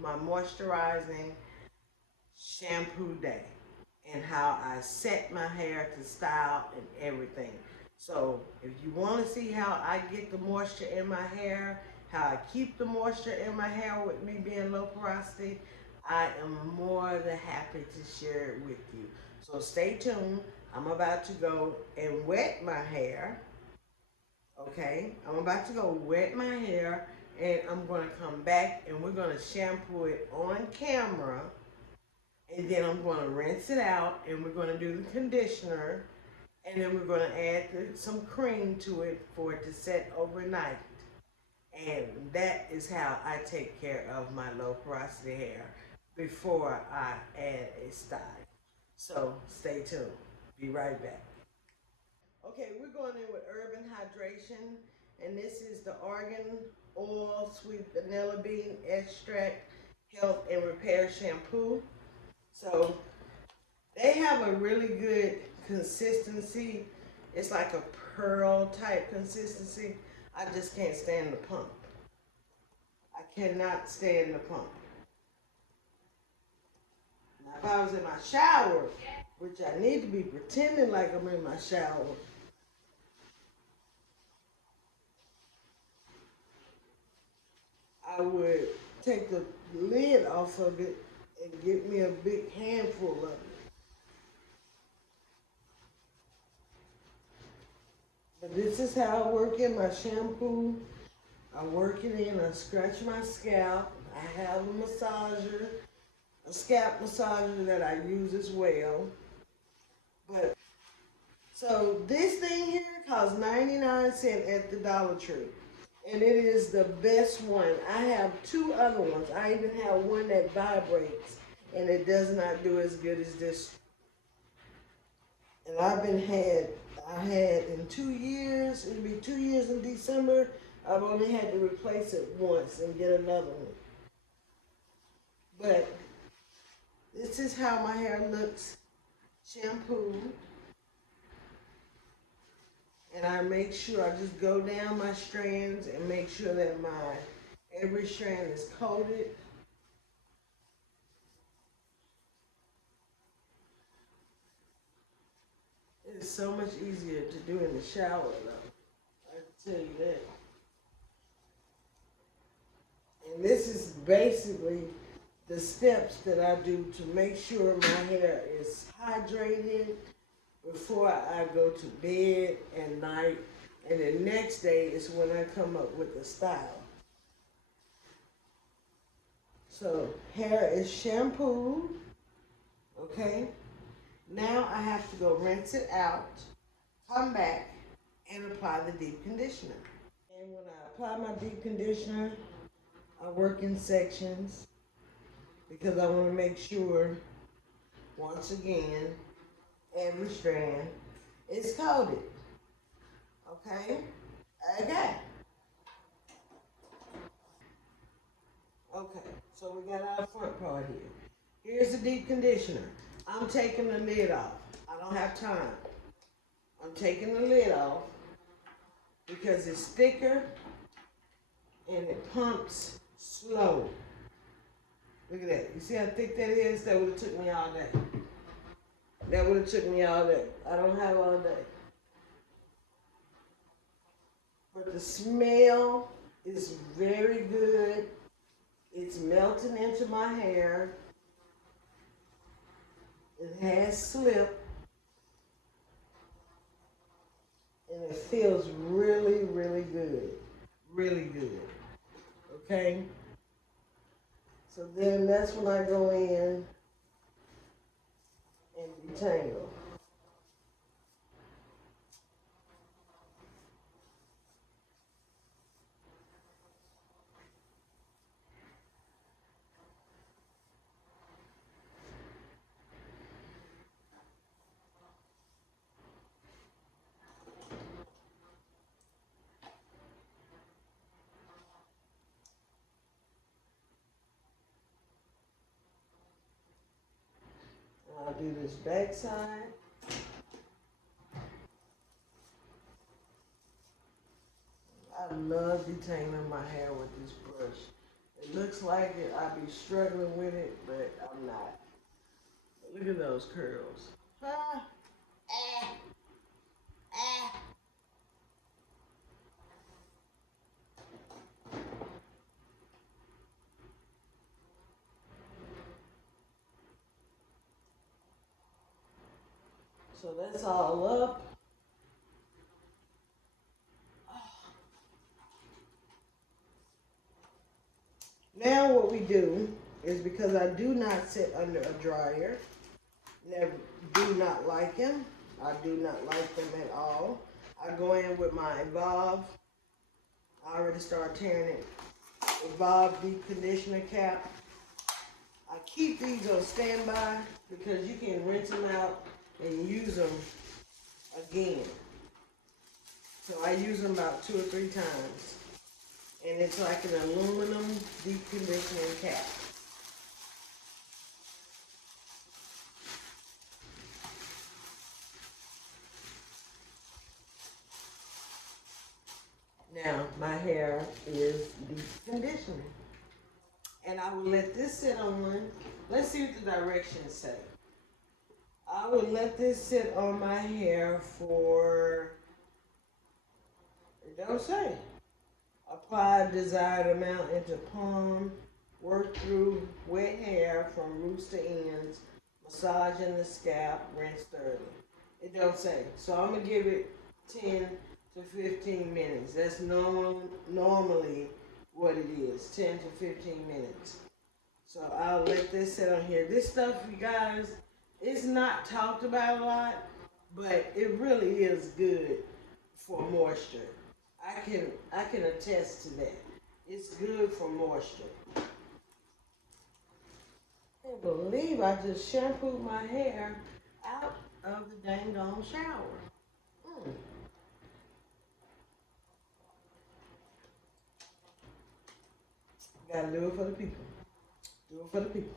my moisturizing shampoo day and how I set my hair to style and everything. So if you want to see how I get the moisture in my hair, how I keep the moisture in my hair with me being low porosity, I am more than happy to share it with you. So stay tuned. I'm about to go and wet my hair. Okay, I'm about to go wet my hair and I'm going to come back and we're going to shampoo it on camera, and then I'm going to rinse it out and we're going to do the conditioner, and then we're going to add some cream to it for it to set overnight. And that is how I take care of my low porosity hair before I add a style. So stay tuned. Be right back. Okay, we're going in with Urban Hydration, and this is the Argan Oil Sweet Vanilla Bean Extract Health and Repair Shampoo. So they have a really good consistency. It's like a pearl type consistency. I just can't stand the pump. I cannot stand the pump. Now, if I was in my shower, which I need to be pretending like I'm in my shower, I would take the lid off of it and get me a big handful of it. But this is how I work in my shampoo. I work it in, I scratch my scalp. I have a massager, a scalp massager that I use as well. But so this thing here costs 99 cents at the Dollar Tree. And it is the best one. I have two other ones. I even have one that vibrates, and it does not do as good as this. And I had in 2 years, it'll be 2 years in December, I've only had to replace it once and get another one. But this is how my hair looks shampooed. And I make sure I just go down my strands and make sure that every strand is coated. It is so much easier to do in the shower though. I can tell you that. And this is basically the steps that I do to make sure my hair is hydrated before I go to bed at night, and the next day is when I come up with the style. So hair is shampooed, okay? Now I have to go rinse it out, come back, and apply the deep conditioner. And when I apply my deep conditioner, I work in sections because I want to make sure, once again, every strand is coated. Okay? Okay. Okay, so we got our front part here. Here's the deep conditioner. I'm taking the lid off. I don't have time. I'm taking the lid off because it's thicker and it pumps slow. Look at that. You see how thick that is? That would have took me all day. That would have took me all day. I don't have all day. But the smell is very good. It's melting into my hair. It has slip. And it feels really, really good. Really good. Okay? So then that's when I go in and detangle. I'll do this back side. I love detangling my hair with this brush. It looks like it, I be struggling with it, but I'm not. Look at those curls. Ah, ah, ah. So that's all up. Now what we do is, because I do not sit under a dryer, never, do not like them. I do not like them at all. I go in with my Evolve. I already started tearing it. Evolve deep conditioner cap. I keep these on standby because you can rinse them out and use them again. So I use them about 2 or 3 times. And it's like an aluminum deep conditioning cap. Now, my hair is deep conditioning. And I will let this sit on. Let's see what the directions say. I would let this sit on my hair for, it don't say. Apply desired amount into palm. Work through wet hair from roots to ends. Massage in the scalp. Rinse thoroughly. It don't say. So I'm going to give it 10 to 15 minutes. That's normally what it is. 10 to 15 minutes. So I'll let this sit on here. This stuff, you guys, it's not talked about a lot, but it really is good for moisture. I can attest to that. It's good for moisture. I can't believe I just shampooed my hair out of the dang gone shower. Mm. Gotta do it for the people. Do it for the people.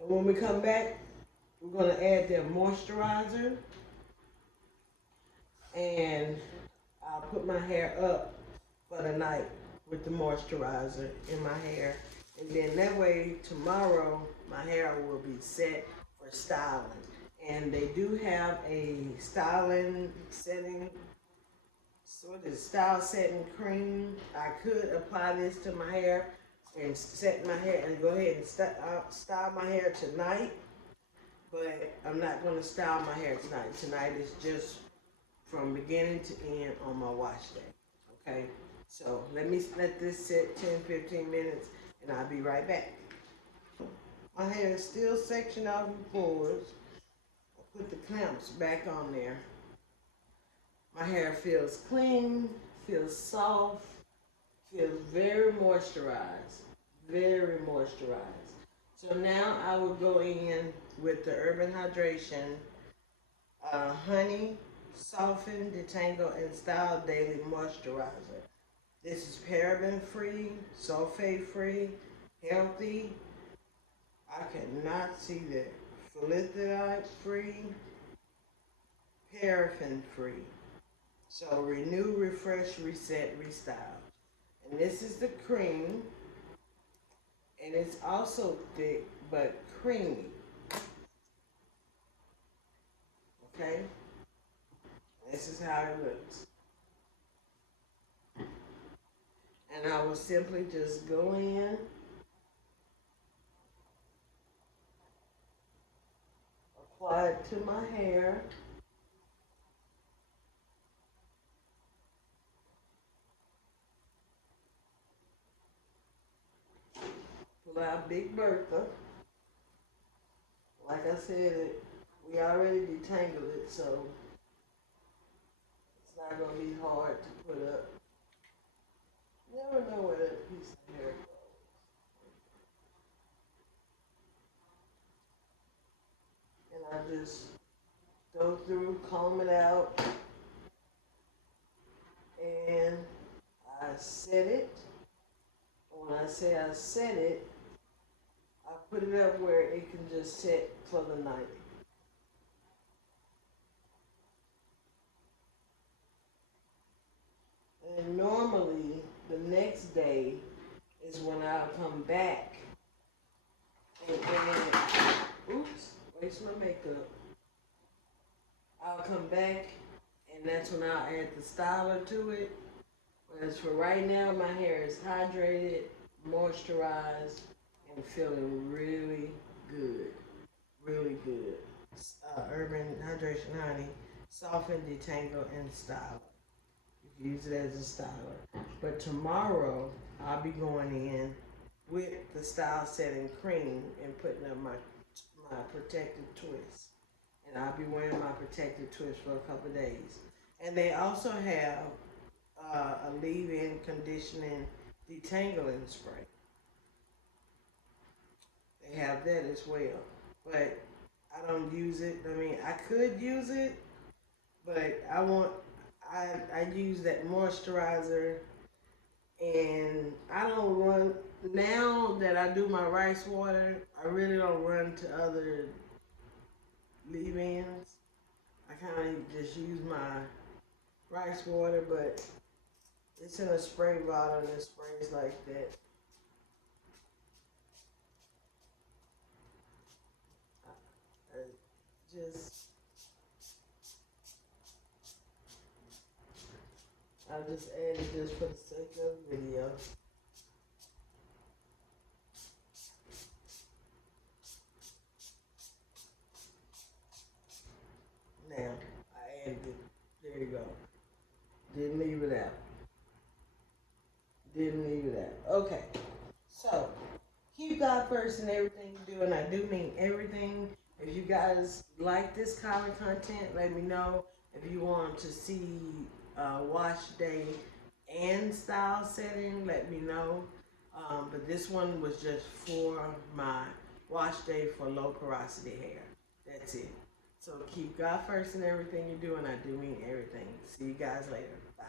And when we come back, we're gonna add their moisturizer, and I'll put my hair up for the night with the moisturizer in my hair. And then that way tomorrow my hair will be set for styling. And they do have a styling setting, so it is style setting cream. I could apply this to my hair and set my hair and go ahead and style my hair tonight. But I'm not going to style my hair tonight. Tonight is just from beginning to end on my wash day. Okay? So let me let this sit 10-15 minutes and I'll be right back. My hair is still sectioned out in fours. I put the clamps back on there. My hair feels clean, feels soft, feels very moisturized. Very moisturized. So now I will go in with the Urban Hydration Honey Soften, Detangle, and Style Daily Moisturizer. This is paraben free, sulfate free, healthy. I cannot see that. Phthalate free, paraffin free. So renew, refresh, reset, restyle. And this is the cream. And it's also thick but creamy. Okay? This is how it looks. And I will simply just go in, apply it to my hair. Pull out Big Bertha. Like I said, we already detangled it, so it's not going to be hard to put up. You never know where that piece of hair goes. And I just go through, comb it out, and I set it. When I say I set it, I put it up where it can just sit for the night. And normally, the next day is is when I'll come back and then, oops, waste my makeup. I'll come back and that's when I'll add the styler to it. As for right now, my hair is hydrated, moisturized, and feeling really good. Really good. Urban Hydration Honey, soften, detangle, and style. You can use it as a styler. But tomorrow, I'll be going in with the style setting cream and putting up my protective twist. And I'll be wearing my protective twist for a couple of days. And they also have a leave-in conditioning detangling spray. They have that as well. But I don't use it. I mean, I could use it, but I use that moisturizer, and I don't run now that I do my rice water. I really don't run to other leave-ins. I kind of just use my rice water, but it's in a spray bottle and it sprays like that. I just I just added this for the sake of the video. Now, I added it. There you go. Didn't leave it out. Didn't leave it out. Okay. So, keep God first in everything you do, and I do mean everything. If you guys like this kind of content, let me know. If you want to see wash day and style setting, let me know. But this one was just for my wash day for low porosity hair. That's it. So keep God first in everything you do, and I do mean everything. See you guys later. Bye.